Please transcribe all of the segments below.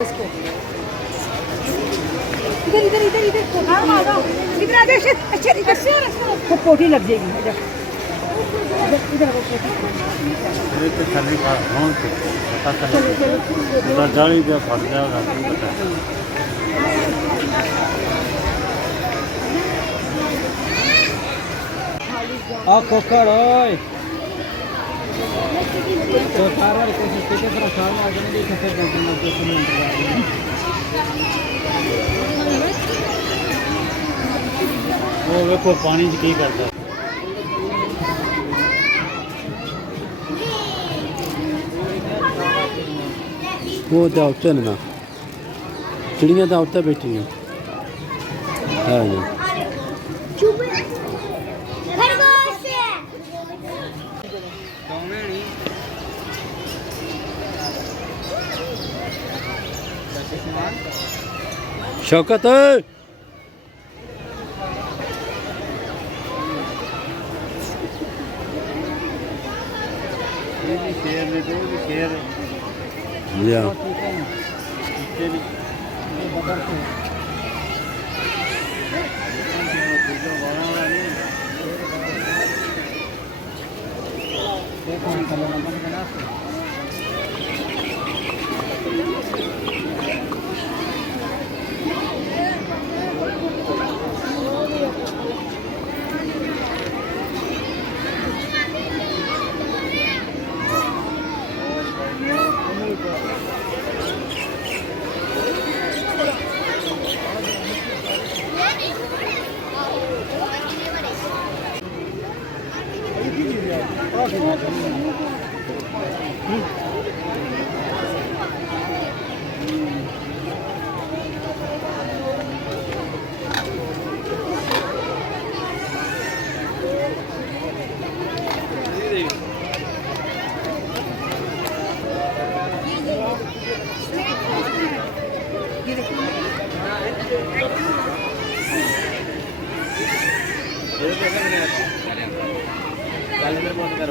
इसको इधर इधर इधर इधर हाँ आ जाओ इधर आ जाओ अच्छा इधर वो पोटी लग जाएगी इधर इधर इधर वो पोटी ये तो खाली बात हो पता चले उधर जाली पे फंस जाएगा पता आ कोकड़ ओए तो सारा कोशिश करके तरह साल में आगे नहीं खतर करते हैं तो सुन वो देखो पानी की करता वो दावते ना चिड़ियाँ दावते बैठी हैं हाँ जी शौकत शेर ने तो शेर या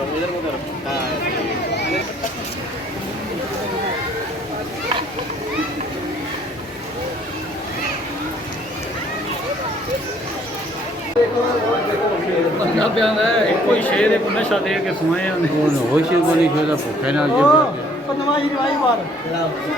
इधर को करो बंदा पे आंदा है कोई शेर है को नशा दे के सुनाए वो होश बनी फिर भुखे ना नवाई बार